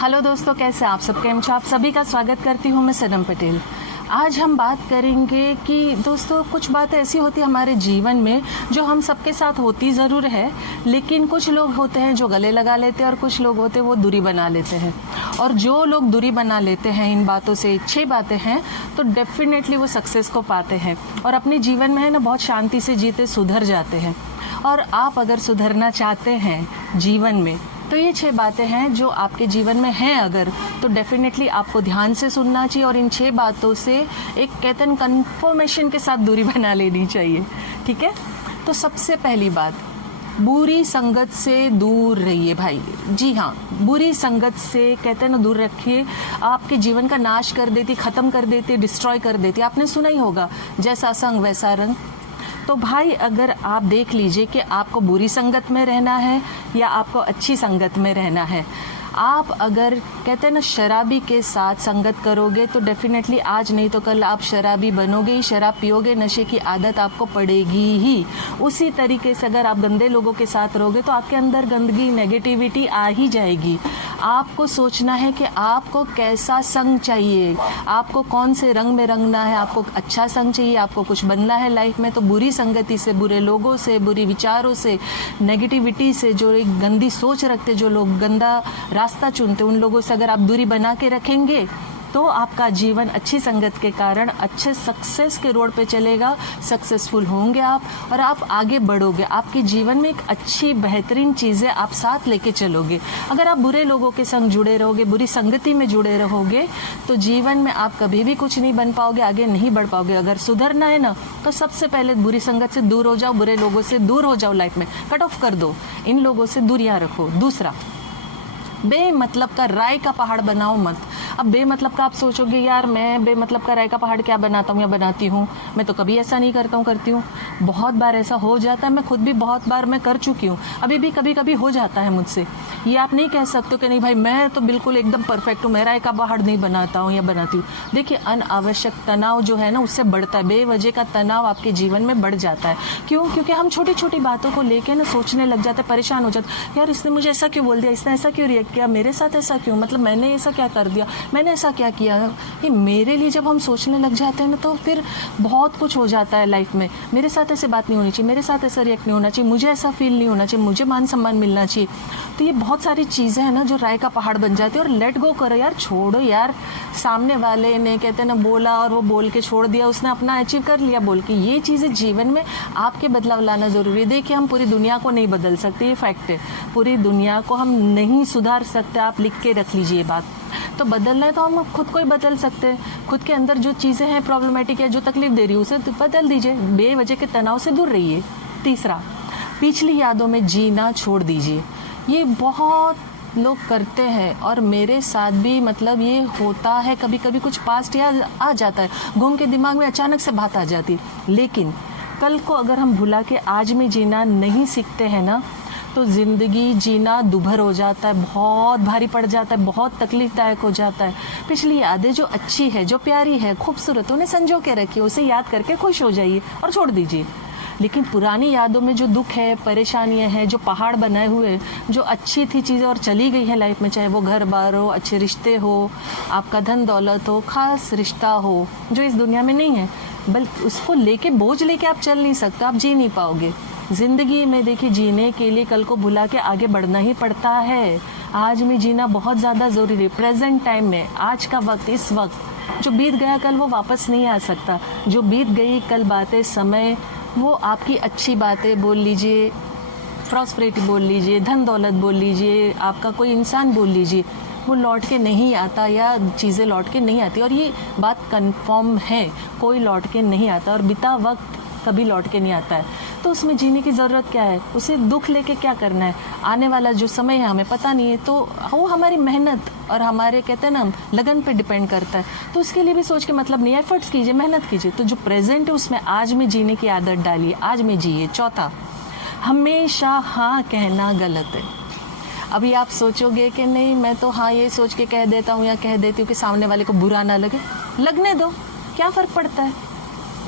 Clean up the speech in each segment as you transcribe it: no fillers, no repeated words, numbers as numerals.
Hello दोस्तों, कैसे आप सब? केम छो? आप सभी का स्वागत करती हूँ मैं सनम पटेल। आज हम बात करेंगे कि दोस्तों कुछ बातें ऐसी होती है हमारे जीवन में जो हम सबके साथ होती ज़रूर है, लेकिन कुछ लोग होते हैं जो गले लगा लेते हैं और कुछ लोग होते हैं वो दूरी बना लेते हैं। और जो लोग दूरी बना लेते हैं इन बातों से, 6 बातें हैं, तो डेफिनेटली वो सक्सेस को पाते हैं और अपने जीवन में है ना बहुत शांति से जीते सुधर जाते हैं। और आप अगर सुधरना चाहते हैं जीवन में तो ये 6 बातें हैं जो आपके जीवन में हैं अगर, तो डेफिनेटली आपको ध्यान से सुनना चाहिए और इन 6 बातों से एक कहते हैं कन्फर्मेशन के साथ दूरी बना लेनी चाहिए। ठीक है, तो सबसे पहली बात, बुरी संगत से दूर रहिए भाई। जी हाँ, बुरी संगत से कहते हैं ना दूर रखिए, आपके जीवन का नाश कर देती, ख़त्म कर देती, डिस्ट्रॉय कर देती। आपने सुना ही होगा, जैसा संग वैसा रंग। तो भाई अगर आप देख लीजिए कि आपको बुरी संगत में रहना है या आपको अच्छी संगत में रहना है। आप अगर कहते हैं ना शराबी के साथ संगत करोगे तो डेफिनेटली आज नहीं तो कल आप शराबी बनोगे ही, शराब पियोगे, नशे की आदत आपको पड़ेगी ही। उसी तरीके से अगर आप गंदे लोगों के साथ रहोगे तो आपके अंदर गंदगी, नेगेटिविटी आ ही जाएगी। आपको सोचना है कि आपको कैसा संग चाहिए, आपको कौन से रंग में रंगना है। आपको अच्छा संग चाहिए, आपको कुछ बनना है लाइफ में, तो बुरी संगति से, बुरे लोगों से, बुरी विचारों से, नेगेटिविटी से, जो एक गंदी सोच रखते, जो लोग गंदा रास्ता चुनते, उन लोगों से अगर आप दूरी बना के रखेंगे तो आपका जीवन अच्छी संगत के कारण अच्छे सक्सेस के रोड पे चलेगा। सक्सेसफुल होंगे आप और आप आगे बढ़ोगे। आपके जीवन में एक अच्छी बेहतरीन चीज़ें आप साथ लेके चलोगे। अगर आप बुरे लोगों के संग जुड़े रहोगे, बुरी संगति में जुड़े रहोगे, तो जीवन में आप कभी भी कुछ नहीं बन पाओगे, आगे नहीं बढ़ पाओगे। अगर सुधरना है ना तो सबसे पहले बुरी संगत से दूर हो जाओ, बुरे लोगों से दूर हो जाओ, लाइफ में कट ऑफ कर दो, इन लोगों से दूरियां रखो। दूसरा, बेमतलब का राय का पहाड़ बनाओ मत। अब बेमतलब का आप सोचोगे यार मैं बेमतलब का राय का पहाड़ क्या बनाता हूँ या बनाती हूँ, मैं तो कभी ऐसा नहीं करती हूँ। बहुत बार ऐसा हो जाता है, मैं खुद भी बहुत बार मैं कर चुकी हूँ, अभी भी कभी कभी हो जाता है मुझसे। ये आप नहीं कह सकते कि नहीं भाई मैं तो बिल्कुल एकदम परफेक्ट हूँ, मैं राय का पहाड़ नहीं बनाता हूँ या बनाती हूँ। देखिए, अनावश्यक तनाव जो है ना उससे बढ़ता है, बेवजह का तनाव आपके जीवन में बढ़ जाता है। क्यों? क्योंकि हम छोटी छोटी बातों को लेकर ना सोचने लग जाते हैं, परेशान हो जाते, यार इसने मुझे ऐसा क्यों बोल दिया, इसने ऐसा क्यों रिएक्ट किया, मेरे साथ ऐसा क्यों, मतलब मैंने ऐसा क्या कर दिया, मैंने ऐसा क्या किया। ये मेरे लिए जब हम सोचने लग जाते हैं ना तो फिर बहुत कुछ हो जाता है लाइफ में। मेरे साथ ऐसे बात नहीं होनी चाहिए, मेरे साथ ऐसा रिएक्ट नहीं होना चाहिए, मुझे ऐसा फील नहीं होना चाहिए, मुझे मान सम्मान मिलना चाहिए। तो ये बहुत सारी चीज़ें हैं ना जो राय का पहाड़ बन जाती है। और लेट गो करो यार, छोड़ो यार। सामने वाले ने कहते हैं ना बोला और वो बोल के छोड़ दिया, उसने अपना अचीव कर लिया बोल के। ये चीज़ें जीवन में आपके बदलाव लाना ज़रूरी है। देखिए, हम पूरी दुनिया को नहीं बदल सकते, ये फैक्ट है। पूरी दुनिया को हम नहीं सुधार सकते, आप लिख के रख लीजिए बात। तो बदलना है तो हम खुद को ही बदल सकते हैं। खुद के अंदर जो चीज़ें हैं प्रॉब्लमेटिक है, जो तकलीफ दे रही है, उसे बदल दीजिए। बेवजह के तनाव से दूर रहिए। तीसरा, पिछली यादों में जीना छोड़ दीजिए। ये बहुत लोग करते हैं और मेरे साथ भी मतलब ये होता है। कभी कभी कुछ पास्ट याद आ जाता है, घूम के दिमाग में अचानक से बात आ जाती, लेकिन कल को अगर हम भुला के आज में जीना नहीं सीखते हैं ना तो ज़िंदगी जीना दुभर हो जाता है, बहुत भारी पड़ जाता है, बहुत तकलीफदायक हो जाता है। पिछली यादें जो अच्छी है, जो प्यारी है, खूबसूरत, उन्हें संजो के रखिए, उसे याद करके खुश हो जाइए और छोड़ दीजिए। लेकिन पुरानी यादों में जो दुख है, परेशानियां हैं, जो पहाड़ बनाए हुए, जो अच्छी थी चीज़ें और चली गई है लाइफ में, चाहे वो घर बार हो, अच्छे रिश्ते हो, आपका धन दौलत हो, खास रिश्ता हो जो इस दुनिया में नहीं है, बल्कि उसको लेके बोझ लेके आप चल नहीं सकते, आप जी नहीं पाओगे। ज़िंदगी में देखिए, जीने के लिए कल को भुला के आगे बढ़ना ही पड़ता है। आज में जीना बहुत ज़्यादा ज़रूरी है। प्रेजेंट टाइम में, आज का वक्त, इस वक्त जो बीत गया कल वो वापस नहीं आ सकता। जो बीत गई कल बातें, समय, वो आपकी अच्छी बातें बोल लीजिए, प्रॉस्पेरिटी बोल लीजिए, धन दौलत बोल लीजिए, आपका कोई इंसान बोल लीजिए, वो लौट के नहीं आता या चीज़ें लौट के नहीं आती। और ये बात कंफर्म है, कोई लौट के नहीं आता और बीता वक्त कभी लौट के नहीं आता है। तो उसमें जीने की ज़रूरत क्या है? उसे दुख लेके क्या करना है? आने वाला जो समय है हमें पता नहीं है, तो वो हमारी मेहनत और हमारे कहते हैं ना लगन पे डिपेंड करता है। तो उसके लिए भी सोच के मतलब नहीं, एफर्ट्स कीजिए, मेहनत कीजिए। तो जो प्रेजेंट है उसमें आज में जीने की आदत डालिए, आज में जिए। चौथा, हमेशा हाँ कहना गलत है। अभी आप सोचोगे कि नहीं मैं तो हाँ ये सोच के कह देता हूँ या कह देती हूँ कि सामने वाले को बुरा ना लगे। लगने दो, क्या फ़र्क पड़ता है,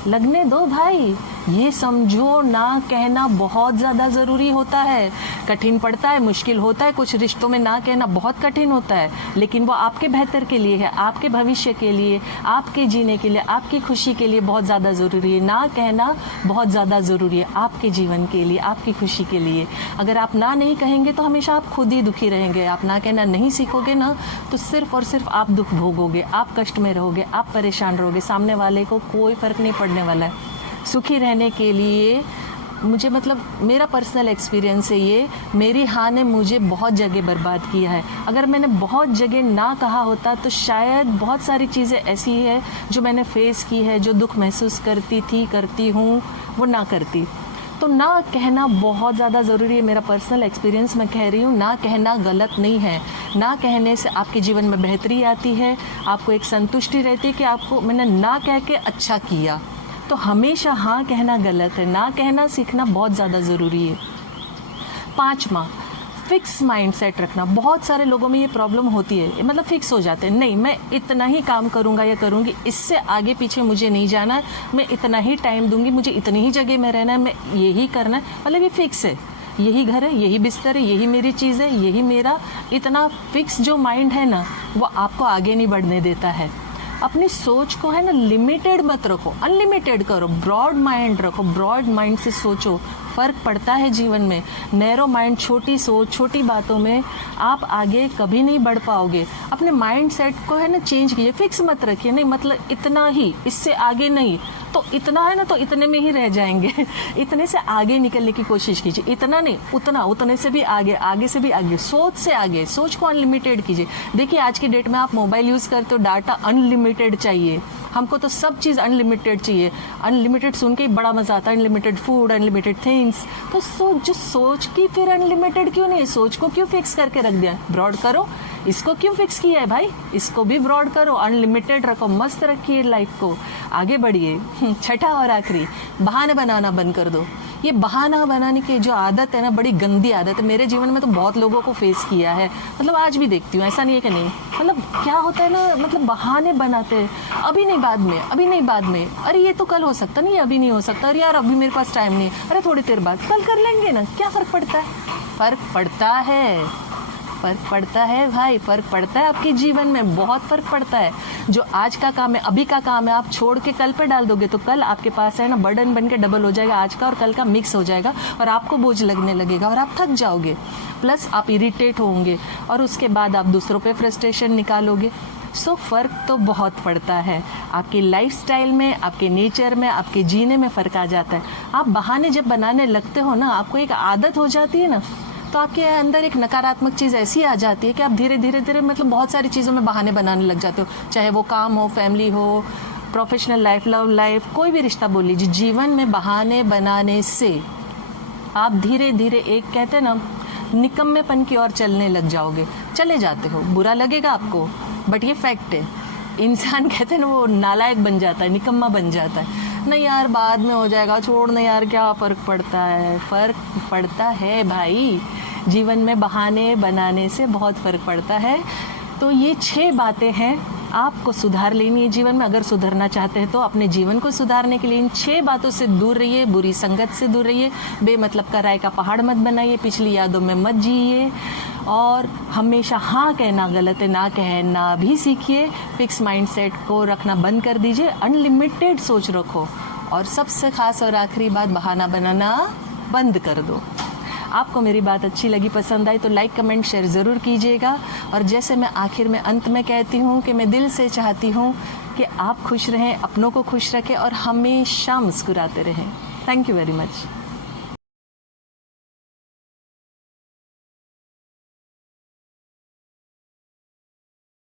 लगने दो भाई। ये समझो ना कहना बहुत ज़्यादा ज़रूरी होता है। कठिन पड़ता है, मुश्किल होता है, कुछ रिश्तों में ना कहना बहुत कठिन होता है, लेकिन वो आपके बेहतर के लिए है, आपके भविष्य के लिए, आपके जीने के लिए, आपकी खुशी के लिए बहुत ज़्यादा ज़रूरी है। ना कहना बहुत ज़्यादा ज़रूरी है आपके जीवन के लिए, आपकी खुशी के लिए। अगर आप ना नहीं कहेंगे तो हमेशा आप खुद ही दुखी रहेंगे। आप ना कहना नहीं सीखोगे ना तो सिर्फ और सिर्फ आप दुख भोगोगे, आप कष्ट में रहोगे, आप परेशान रहोगे। सामने वाले को कोई फ़र्क नहीं पड़ने वाला है। सुखी रहने के लिए मुझे मेरा पर्सनल एक्सपीरियंस है ये, मेरी हाँ ने मुझे बहुत जगह बर्बाद किया है। अगर मैंने बहुत जगह ना कहा होता तो शायद बहुत सारी चीज़ें ऐसी है जो मैंने फेस की है, जो दुख महसूस करती थी, करती हूँ, वो ना करती। तो ना कहना बहुत ज़्यादा ज़रूरी है। मेरा पर्सनल एक्सपीरियंस मैं कह रही हूँ, ना कहना गलत नहीं है। ना कहने से आपके जीवन में बेहतरी आती है, आपको एक संतुष्टि रहती है कि आपको मैंने ना कह के अच्छा किया। तो हमेशा हाँ कहना गलत है, ना कहना सीखना बहुत ज़्यादा ज़रूरी है। 5वां, फिक्स माइंडसेट रखना। बहुत सारे लोगों में ये प्रॉब्लम होती है, फिक्स हो जाते हैं, नहीं मैं इतना ही काम करूँगा या करूँगी, इससे आगे पीछे मुझे नहीं जाना है, मैं इतना ही टाइम दूंगी, मुझे इतनी ही जगह में रहना है, मैं यही करना है। ये फिक्स है, यही घर है, यही बिस्तर है, यही मेरी चीज़ है, यही मेरा। इतना फिक्स जो माइंड है ना, वो आपको आगे नहीं बढ़ने देता है। अपनी सोच को है ना लिमिटेड मत रखो, अनलिमिटेड करो, ब्रॉड माइंड रखो, ब्रॉड माइंड से सोचो। फ़र्क पड़ता है जीवन में। नैरो माइंड, छोटी सोच, छोटी बातों में आप आगे कभी नहीं बढ़ पाओगे। अपने माइंड सेट को है ना चेंज कीजिए, फिक्स मत रखिए, नहीं इतना ही, इससे आगे नहीं। तो इतना है ना तो इतने में ही रह जाएंगे। इतने से आगे निकलने की कोशिश कीजिए, इतना नहीं उतना, उतने से भी आगे, आगे से भी आगे, सोच से आगे, सोच को अनलिमिटेड कीजिए। देखिए आज की डेट में आप मोबाइल यूज़ करते हो, डाटा अनलिमिटेड चाहिए, हमको तो सब चीज़ अनलिमिटेड चाहिए। अनलिमिटेड सुन के ही बड़ा मज़ा आता है, अनलिमिटेड फूड, अनलिमिटेड थिंग्स। तो सोच की फिर अनलिमिटेड क्यों नहीं? सोच को क्यों फिक्स करके रख दिया? ब्रॉड करो। इसको क्यों फिक्स किया है भाई? इसको भी ब्रॉड करो, अनलिमिटेड रखो, मस्त रखिए लाइफ को, आगे बढ़िए। 6ठा और आखिरी, बहाने बनाना बंद कर दो। ये बहाना बनाने की जो आदत है ना, बड़ी गंदी आदत है। मेरे जीवन में तो बहुत लोगों को फेस किया है, आज भी देखती हूँ, ऐसा नहीं है कि नहीं। क्या होता है ना, बहाने बनाते हैं, अभी नहीं बाद में, अभी नहीं बाद में, अरे ये तो कल हो सकता, नहीं अभी नहीं हो सकता, अरे यार अभी मेरे पास टाइम नहीं, अरे थोड़ी देर बाद कल कर लेंगे ना, क्या फ़र्क पड़ता है? फ़र्क पड़ता है, फ़र्क पड़ता है भाई, फ़र्क पड़ता है आपके जीवन में, बहुत फ़र्क पड़ता है। जो आज का काम है, अभी का काम है, आप छोड़ के कल पे डाल दोगे तो कल आपके पास है ना बर्डन बन के डबल हो जाएगा, आज का और कल का मिक्स हो जाएगा और आपको बोझ लगने लगेगा और आप थक जाओगे, प्लस आप इरिटेट होंगे और उसके बाद आप दूसरों पे फ्रस्ट्रेशन निकालोगे। सो फ़र्क तो बहुत पड़ता है, आपकी लाइफस्टाइल में, आपके नेचर में, आपके जीने में फ़र्क आ जाता है। आप बहाने जब बनाने लगते हो ना, आपको एक आदत हो जाती है ना, तो आपके अंदर एक नकारात्मक चीज़ ऐसी आ जाती है कि आप धीरे धीरे बहुत सारी चीज़ों में बहाने बनाने लग जाते हो, चाहे वो काम हो, फैमिली हो, प्रोफेशनल लाइफ, लव लाइफ, कोई भी रिश्ता बोल लीजिए। जीवन में बहाने बनाने से आप धीरे धीरे एक कहते हैं ना निकम्मेपन की ओर चलने लग जाओगे, चले जाते हो। बुरा लगेगा आपको, बट ये फैक्ट है। इंसान कहते हैं ना वो नालायक बन जाता है, निकम्मा बन जाता है, नहीं यार बाद में हो जाएगा, छोड़ ना यार, क्या फ़र्क पड़ता है? फ़र्क पड़ता है भाई, जीवन में बहाने बनाने से बहुत फ़र्क पड़ता है। तो ये 6 बातें हैं, आपको सुधार लेनी है जीवन में। अगर सुधरना चाहते हैं तो अपने जीवन को सुधारने के लिए इन 6 बातों से दूर रहिए, बुरी संगत से दूर रहिए, बेमतलब का राय का पहाड़ मत बनाइए, पिछली यादों में मत जिए और हमेशा हाँ कहना गलत है, ना कहना भी सीखिए। फिक्स माइंडसेट को रखना बंद कर दीजिए, अनलिमिटेड सोच रखो और सबसे खास और आखिरी बात, बहाना बनाना बंद कर दो। आपको मेरी बात अच्छी लगी, पसंद आई तो लाइक, कमेंट, शेयर ज़रूर कीजिएगा। और जैसे मैं आखिर में अंत में कहती हूँ कि मैं दिल से चाहती हूँ कि आप खुश रहें, अपनों को खुश रखें और हमेशा मुस्कुराते रहें। Thank you very much.